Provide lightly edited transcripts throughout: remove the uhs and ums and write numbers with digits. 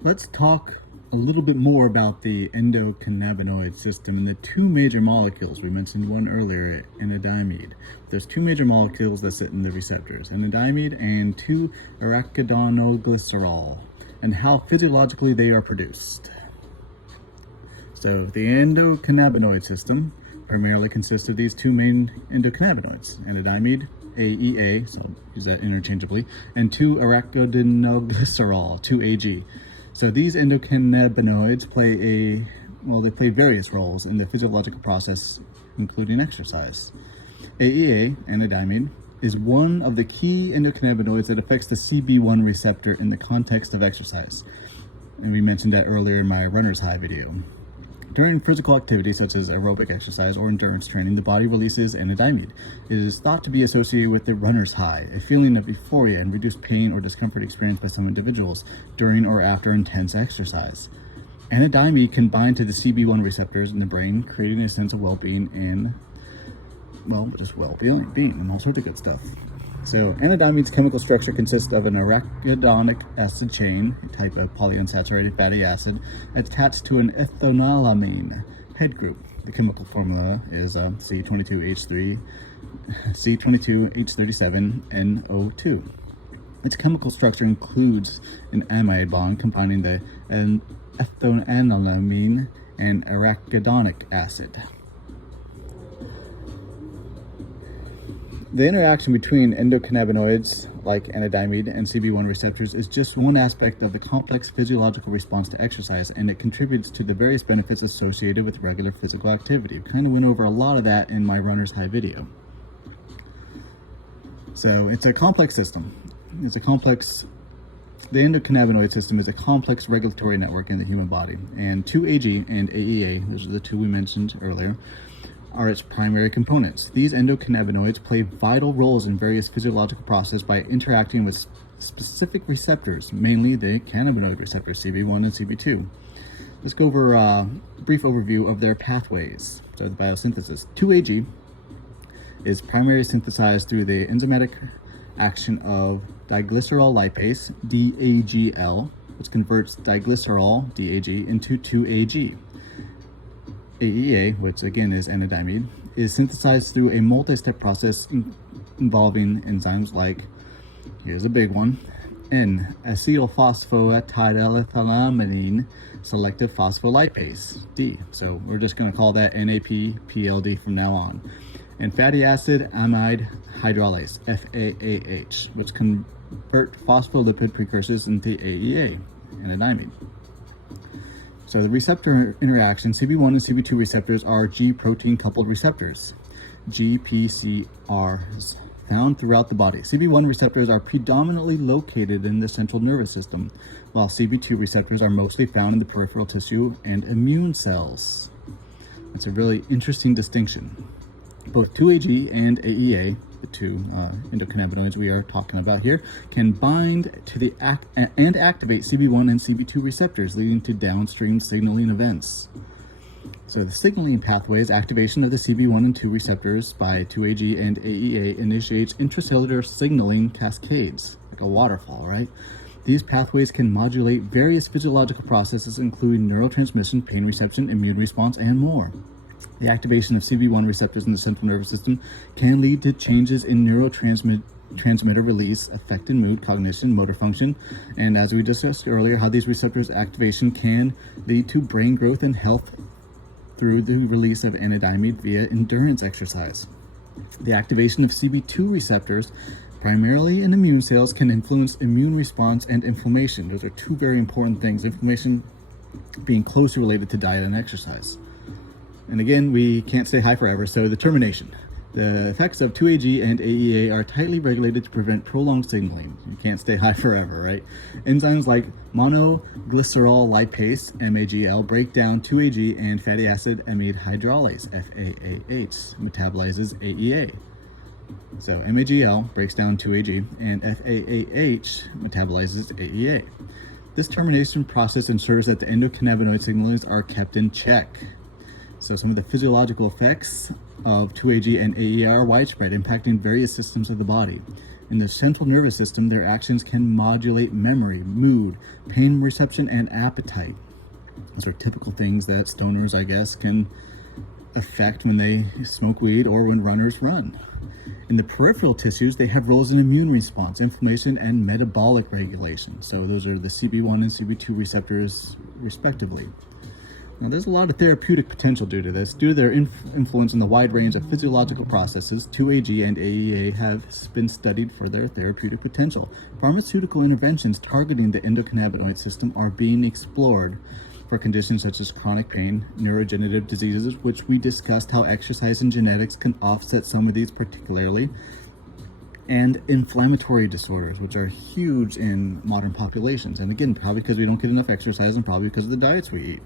Let's talk a little bit more about the endocannabinoid system and the two major molecules. We mentioned one earlier, anandamide. There's two major molecules that sit in the receptors, anandamide and 2-arachidonoglycerol, and how physiologically they are produced. So the endocannabinoid system primarily consists of these two main endocannabinoids, anandamide, AEA, so I'll use that interchangeably, and 2-arachidonoglycerol, 2AG. So these endocannabinoids play various roles in the physiological process, including exercise. AEA, anandamide, is one of the key endocannabinoids that affects the CB1 receptor in the context of exercise. And we mentioned that earlier in my runner's high video. During physical activity such as aerobic exercise or endurance training, the body releases anandamide. It is thought to be associated with the runner's high, a feeling of euphoria and reduced pain or discomfort experienced by some individuals during or after intense exercise. Anandamide can bind to the CB1 receptors in the brain, creating a sense of well-being and, just well-being and all sorts of good stuff. So anandamide's chemical structure consists of an arachidonic acid chain, a type of polyunsaturated fatty acid, attached to an ethanolamine head group. The chemical formula is C22H37NO2. Its chemical structure includes an amide bond combining the ethanolamine and arachidonic acid. The interaction between endocannabinoids like anandamide and CB1 receptors is just one aspect of the complex physiological response to exercise, and it contributes to the various benefits associated with regular physical activity. We kind of went over a lot of that in my runner's high video. So it's a complex system. The endocannabinoid system is a complex regulatory network in the human body, and 2-AG and AEA, those are the two we mentioned earlier, are its primary components. These endocannabinoids play vital roles in various physiological processes by interacting with specific receptors, mainly the cannabinoid receptors, CB1 and CB2. Let's go over a brief overview of their pathways. So the biosynthesis. 2-AG is primarily synthesized through the enzymatic action of diglycerol lipase, DAGL, which converts diglycerol, DAG, into 2-AG. AEA, which again is anandamide, is synthesized through a multi-step process involving enzymes like, here's a big one, N-acetylphosphatidylethanolamine selective phospholipase, D. So we're just going to call that NAPPLD from now on. And fatty acid amide hydrolase, FAAH, which convert phospholipid precursors into AEA, anandamide. So the receptor interaction, CB1 and CB2 receptors are G protein coupled receptors, GPCRs, found throughout the body. CB1 receptors are predominantly located in the central nervous system, while CB2 receptors are mostly found in the peripheral tissue and immune cells. It's a really interesting distinction. Both 2-AG and AEA, the two endocannabinoids we are talking about here, can bind to and activate CB1 and CB2 receptors, leading to downstream signaling events. So the signaling pathways, activation of the CB1 and 2 receptors by 2-AG and AEA initiates intracellular signaling cascades, like a waterfall, right? These pathways can modulate various physiological processes, including neurotransmission, pain reception, immune response, and more. The activation of CB1 receptors in the central nervous system can lead to changes in neurotransmitter release, affecting mood, cognition, motor function, and as we discussed earlier, how these receptors' activation can lead to brain growth and health through the release of anandamide via endurance exercise. The activation of CB2 receptors, primarily in immune cells, can influence immune response and inflammation. Those are two very important things, inflammation being closely related to diet and exercise. And again, we can't stay high forever, so the termination. The effects of 2-AG and AEA are tightly regulated to prevent prolonged signaling. You can't stay high forever, right? Enzymes like monoglycerol lipase, MAGL, break down 2-AG and fatty acid amide hydrolase, FAAH, metabolizes AEA. So MAGL breaks down 2-AG and FAAH metabolizes AEA. This termination process ensures that the endocannabinoid signals are kept in check. So some of the physiological effects of 2-AG and AEA are widespread, impacting various systems of the body. In the central nervous system, their actions can modulate memory, mood, pain reception, and appetite. Those are typical things that stoners, I guess, can affect when they smoke weed or when runners run. In the peripheral tissues, they have roles in immune response, inflammation, and metabolic regulation. So those are the CB1 and CB2 receptors, respectively. Now, there's a lot of therapeutic potential due to this. Due to their influence in the wide range of physiological processes, 2-AG and AEA have been studied for their therapeutic potential. Pharmaceutical interventions targeting the endocannabinoid system are being explored for conditions such as chronic pain, neurodegenerative diseases, which we discussed how exercise and genetics can offset some of these particularly, and inflammatory disorders, which are huge in modern populations. And again, probably because we don't get enough exercise and probably because of the diets we eat.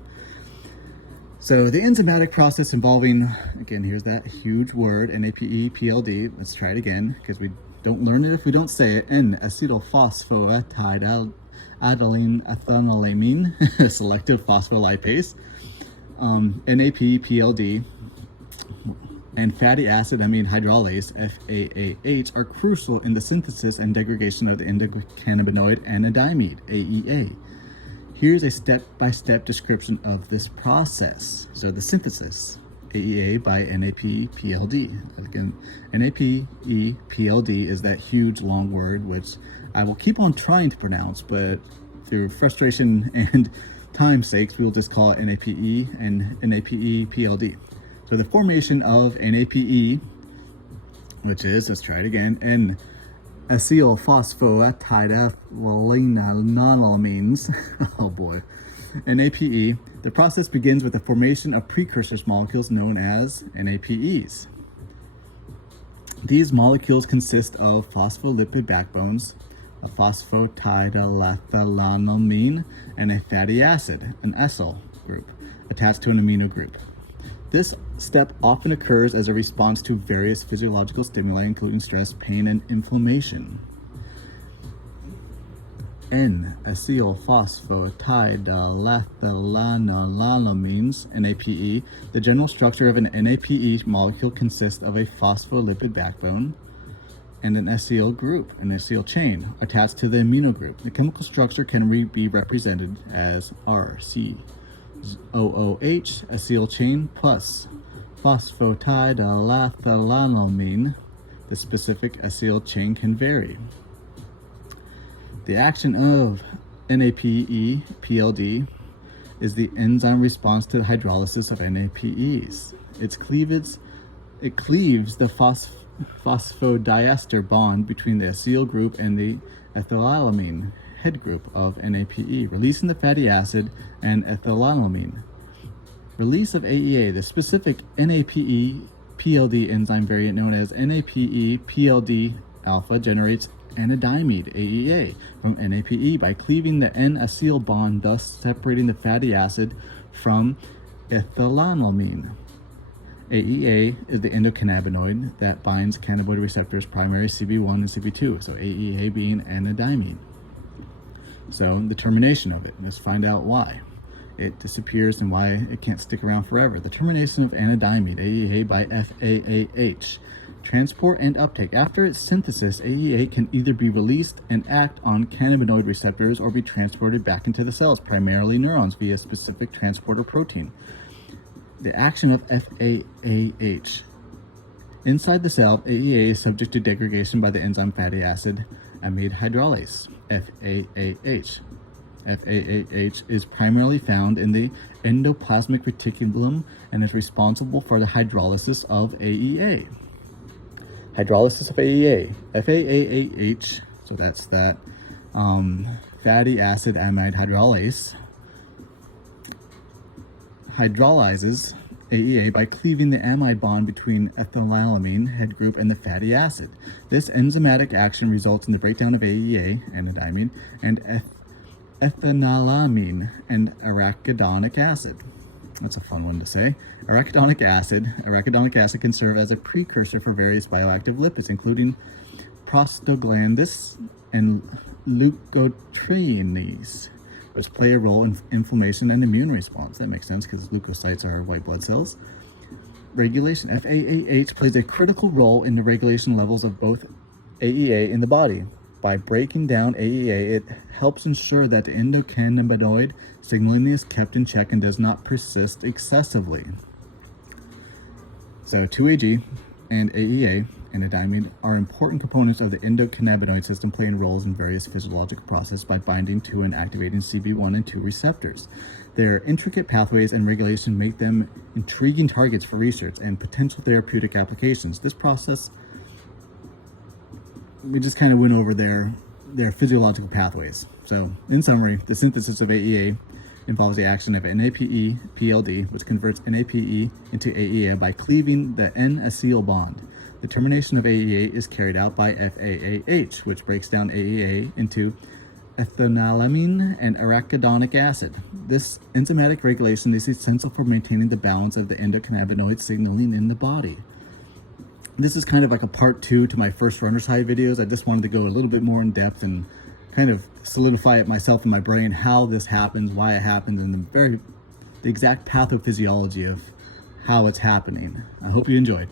So the enzymatic process involving, again, here's that huge word, NAPE-PLD. Let's try it again, because we don't learn it if we don't say it. N-acetylphosphatidylethanolamine, selective phospholipase, NAPE-PLD, and fatty acid amine hydrolase, FAAH, are crucial in the synthesis and degradation of the endocannabinoid anandamide, AEA. Here's a step-by-step description of this process. So the synthesis, AEA by NAPE-PLD. Again, NAPE-PLD is that huge long word, which I will keep on trying to pronounce, but through frustration and time's sakes, we will just call it NAPE and NAPE-PLD. So the formation of NAPE, which is, let's try it again, N-acetylphosphatidylethanolamines, oh boy, NAPE. The process begins with the formation of precursors molecules known as NAPEs. These molecules consist of phospholipid backbones, a phosphatidylethylamine, and a fatty acid, an acyl group, attached to an amino group. This step often occurs as a response to various physiological stimuli, including stress, pain, and inflammation. N-acetylphosphatidylethylamines, NAPE. The general structure of an NAPE molecule consists of a phospholipid backbone and an acyl group, an acyl chain, attached to the amino group. The chemical structure can be represented as RCOOH, acyl chain, plus phosphatidylethylamine. The specific acyl chain can vary. The action of NAPE-PLD is the enzyme response to the hydrolysis of NAPEs. It cleaves the phosphodiester bond between the acyl group and the ethylamine head group of NAPE, releasing the fatty acid and ethylamine. Release of AEA, the specific NAPE-PLD enzyme variant known as NAPE-PLD alpha, generates anandamide, AEA, from NAPE by cleaving the N-acyl bond, thus separating the fatty acid from ethylamine. AEA is the endocannabinoid that binds cannabinoid receptors, primary CB1 and CB2, so AEA being anandamide. So the termination of it, let's find out why it disappears and why it can't stick around forever. The termination of anandamide, AEA, by FAAH. Transport and uptake. After its synthesis, AEA can either be released and act on cannabinoid receptors or be transported back into the cells, primarily neurons, via specific transporter protein. The action of FAAH. Inside the cell, AEA is subject to degradation by the enzyme fatty acid amide hydrolase, FAAH. FAAH is primarily found in the endoplasmic reticulum and is responsible for the hydrolysis of AEA. Hydrolysis of AEA, FAAH, so that's that fatty acid amide hydrolase, hydrolyzes AEA by cleaving the amide bond between ethylamine head group and the fatty acid. This enzymatic action results in the breakdown of AEA, anandamide, and ethanolamine and arachidonic acid. That's a fun one to say. Arachidonic acid can serve as a precursor for various bioactive lipids, including prostaglandins and leukotrienes, which play a role in inflammation and immune response. That makes sense because leukocytes are white blood cells. Regulation. FAAH plays a critical role in the regulation levels of both AEA in the body. By breaking down AEA, it helps ensure that the endocannabinoid signaling is kept in check and does not persist excessively. So 2-AG and AEA and anandamide are important components of the endocannabinoid system, playing roles in various physiological processes by binding to and activating CB1 and 2 receptors. Their intricate pathways and regulation make them intriguing targets for research and potential therapeutic applications. This process, we just kind of went over their physiological pathways. So in summary, the synthesis of AEA involves the action of NAPE-PLD, which converts NAPE into AEA by cleaving the N-acyl bond. The termination of AEA is carried out by FAAH, which breaks down AEA into ethanolamine and arachidonic acid. This enzymatic regulation is essential for maintaining the balance of the endocannabinoid signaling in the body. This is kind of like a part 2 to my first runner's high videos. I just wanted to go a little bit more in depth and kind of solidify it myself in my brain, how this happens, why it happens, and the exact pathophysiology of how it's happening. I hope you enjoyed.